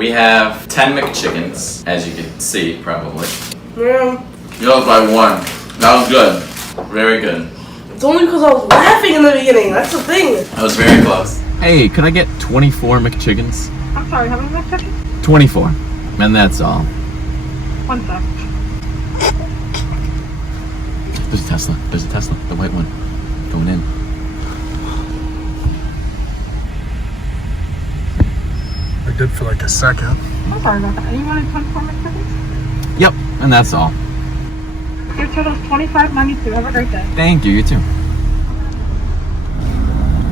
We have 10 McChickens, as you can see, probably. Yeah. You lost by 1. That was good. Very good. It's only because I was laughing in the beginning. That's the thing. That was very close. Hey, could I get 24 McChickens? I'm sorry, how many McChickens? 24. And that's all. 1 sec. There's a Tesla. There's a Tesla. The white one. Going in. I did for like a second. I'm sorry about that. And you wanted 24 McChickens? Yep, and that's all. Your total's $25.92. Have a great day. Thank you. You too. You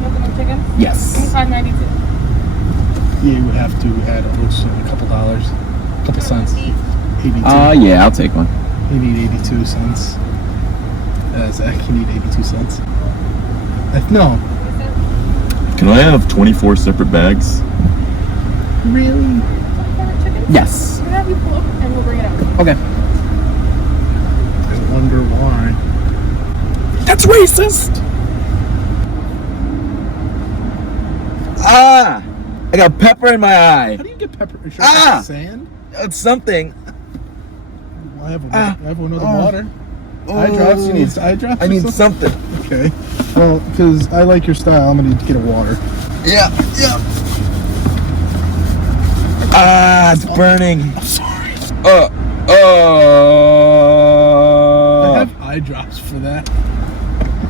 want the McChickens? Yes. $25.92. Yeah, you would have to add a couple dollars, a couple cents. 82. Yeah, I'll take one. You need 82 cents. Zach, you need 82 cents. No. Can I have 24 separate bags? Really? 24 McChickens? Yes. I'm gonna have you pull up and we'll bring it out. Okay. I wonder why. That's racist! Ah! I got pepper in my eye. How do you get pepper? Is Ah! sand? It's something. Well, I have another water. Oh. Eye drops? You need eye drops? I or need something. Okay. Well, because I like your style, I'm going to need to get a water. Yeah, yeah. Ah, it's burning. I'm sorry. I have eye drops for that.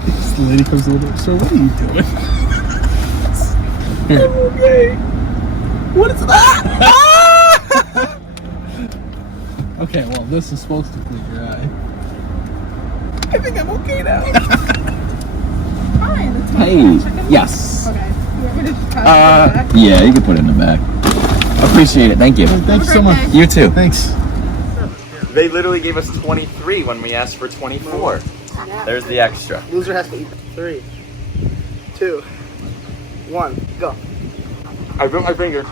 This lady comes over. So what are you doing? Okay. What is that? Okay, well, this is supposed to clean your eye. I think I'm okay now. Fine. It's Hey, chicken? yes. Okay. You want me to just pass it back? Yeah, you can put it in the bag. Appreciate it. Thank you. Thank you so much. You too. Thanks. They literally gave us 23 when we asked for 24. There's the extra. Loser has to eat. 3, 2, 1, go. I broke my finger.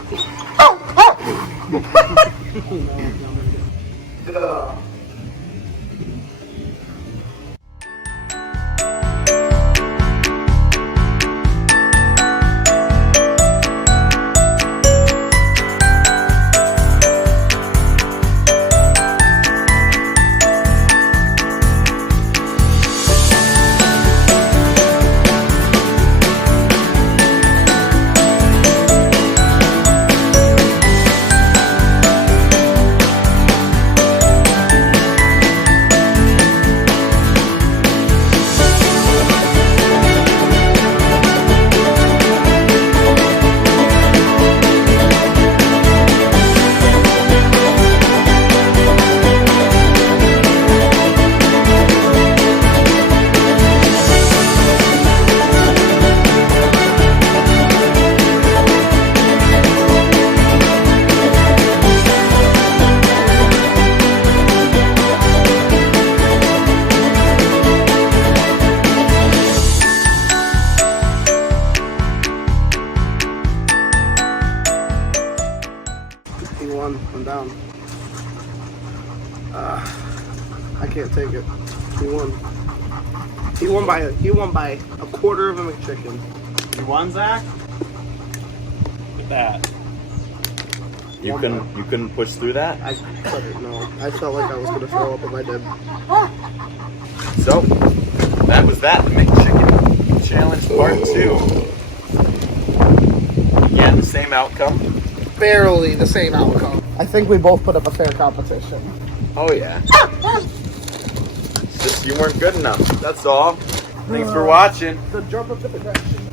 He won. I'm down. I can't take it. He won. He won by a quarter of a McChicken. You won, Zach? Look at that. You couldn't push through that? I couldn't. No. I felt like I was gonna throw up if I did. So, that was that. The McChicken Challenge Part 2. Yeah, the same outcome. Barely the same outcome. I think we both put up a fair competition. Oh yeah. It's just you weren't good enough. That's all. Thanks for watching. The jump of the progression.